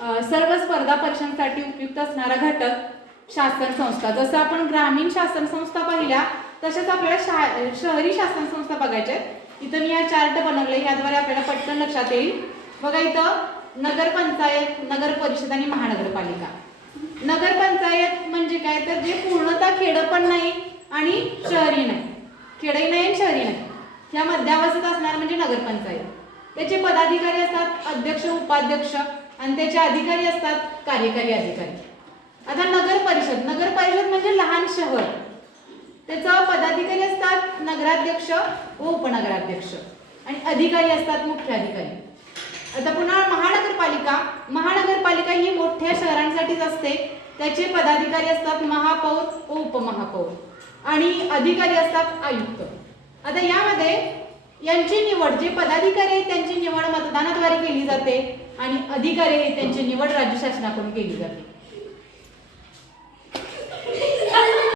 सर्व स्पर्धा परीक्षांसाठी उपयुक्त असणारा घटक शासन संस्था। जसं आपण ग्रामीण शासन संस्था पाहिल्या तसेच आपल्याला शहरी शासन संस्था बघायच्या आहेत। इथं मी हा चार्ट बनवलाय, याद्वारे आपल्याला पटकन लक्षात येईल। बघा इथं नगरपंचायत, नगर परिषद आणि महानगरपालिका। नगरपंचायत म्हणजे काय तर जे पूर्णतः खेडं पण नाही आणि शहरी नाही, खेडही नाही आणि शहरी नाही, या मध्यावस्थेत असणार म्हणजे नगरपंचायत। त्याचे पदाधिकारी असतात अध्यक्ष, उपाध्यक्ष आणि त्याचे अधिकारी असतात कार्यकारी अधिकारी। आता नगर परिषद, नगर परिषद म्हणजे लहान शहर, त्याचा पदाधिकारी असतात नगराध्यक्ष व उपनगराध्यक्ष आणि अधिकारी असतात मुख्य अधिकारी। आता पुन्हा महानगरपालिका, महानगरपालिका ही मोठ्या शहरांसाठीच असते, त्याचे पदाधिकारी असतात महापौर व उपमहापौर आणि अधिकारी असतात आयुक्त। आता यामध्ये यांची निवड, जे पदाधिकारी आहेत त्यांची निवड मतदानाद्वारे केली जाते आणि अधिकारी आहेत त्यांची निवड राज्य शासनाकडून केली जाते।